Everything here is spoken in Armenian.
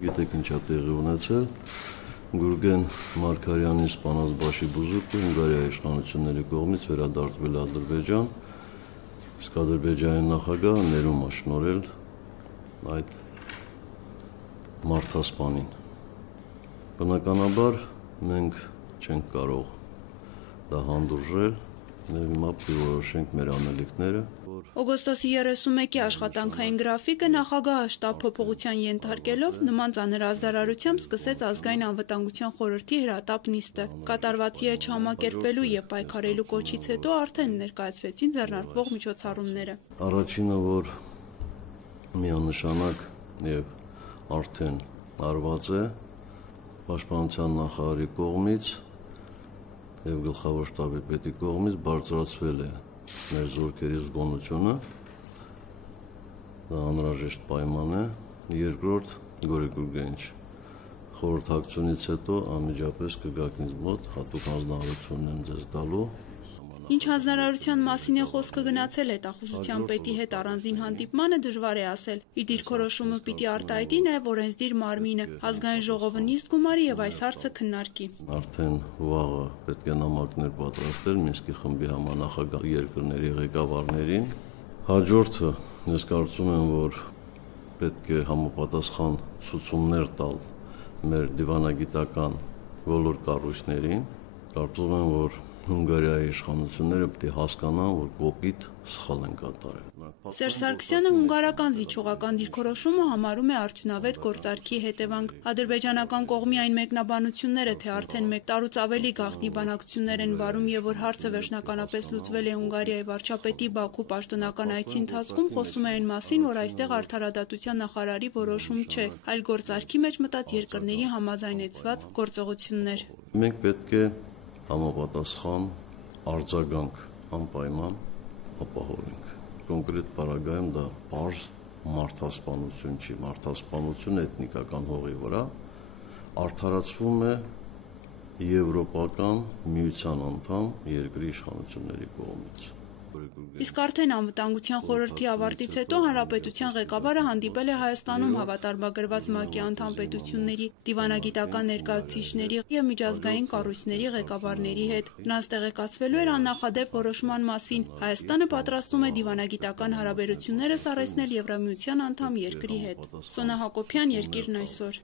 Գիտեք ինչ է տեղի ունեցել, Գուրգեն Մարգարյանի սպանած Բաշի Բուզուկը Հունգարիայի իշխանությունների կողմից վերադարձվել է Ադրբեջան, իսկ Ադրբեջանի նախագահը ներում է շնորհել այդ մարդասպանին։ Բնականաբար մենք չենք կարող դա հանդուրժել, եւ հիմա որոշենք մեր անելիքները։ Օգոստոսի 31-ի աշխատանքային գրաֆիկը նախագահը շտաբ փոփոխության ենթարկելով նման ծանր ազդարարությամբ սկսեց ազգային անվտանգության խորհրդի հրատապ նիստը։ Կատարվածի է չհամակերպելու եւ պայքարելու կոչից հետո արդեն ներկայացվեցին ձեռնարկվող միջոցառումները։ Առաջինը, որ միանշանակ եւ արդեն արված է Պաշտպանության նախարարի կողմից եւ գլխավոր շտաբի պետի կողմից բարձրացվել է մեր զորքերի զգոնությունը, դա անհրաժեշտ պայման է։ Երկրորդ, Գորեգուրգենչ խորհրդակցությունից հետո անմիջապես կգաք ինձ մոտ, հատուկ հանձնարարություն եմ ձեզ տալու։ Ինչ հանձնարարության մասին է խոսքը գնացել հետախուզության պետի հետ առանձին հանդիպմանը դժվար է ասել։ Իր դիրքորոշումը պիտի արտահայտի նաև օրենսդիր մարմինը, ազգային ժողովը նիստ գումարի եւ այս հարցը քննարկի։ Արդեն վաղը պետք է նամակներ պատրաստել Մինսկի խմբի համանախագահ երկրների ղեկավարներին։ Հաջորդը, ես կարծում եմ, որ պետք է համապատասխան ցուցումներ տալ մեր դիվանագիտական բոլոր կառույցներին։ Կարծում եմ, որ Հունգարիայի իշխանությունները պետք է հասկանան, որ կոպիտ սխալ են կատարել։ Սերժ Սարգսյանը հունգարական զիջողական դիրքորոշումը համարում է արդյունավետ գործարքի հետևանք։ Ադրբեջանական կողմի այն մեկնաբանությունները, թե արդեն մեկ տարուց ավելի գաղտնի բանակցություններ են վարում եւ որ հարցը վերջնականապես լուծվել է Հունգարիայի վարչապետի Բաքու պաշտոնական այցի ընթացքում, խոսում է այն մասին, որ այստեղ արդարադատության նախարարի որոշում չէ, այլ գործարքի մեջ մտած երկրների համաձայնեցված գործողություններ։ Մենք պետք է համապատասխան արձագանք անպայման ապահովենք։ Կոնկրետ պարագայում դա պարզ մարդասպանություն չի, մարդասպանություն էթնիկական հողի վրա արդարացվում է Եվրոպական միության անդամ երկրի իշխանությունների կողմից։ Իսկ արդեն անվտանգության խորհրդի ավարտից հետո հանրապետության ղեկավարը հանդիպել է Հայաստանում հավատարմագրված ՄԱԿ-ի անդամ պետությունների, դիվանագիտական ներկայացուցիչների եւ միջազգային կառույցների ղեկավարների հետ։ Նրանց տեղեկացվելու էր աննախադեպ որոշման մասին։ Հայաստանը պատրաստում է դիվանագիտական հարաբերությունները սառեցնել Եվրամիության անդամ երկրի հետ։ Սոնա Հակոբյան, Երկիրն այսօր։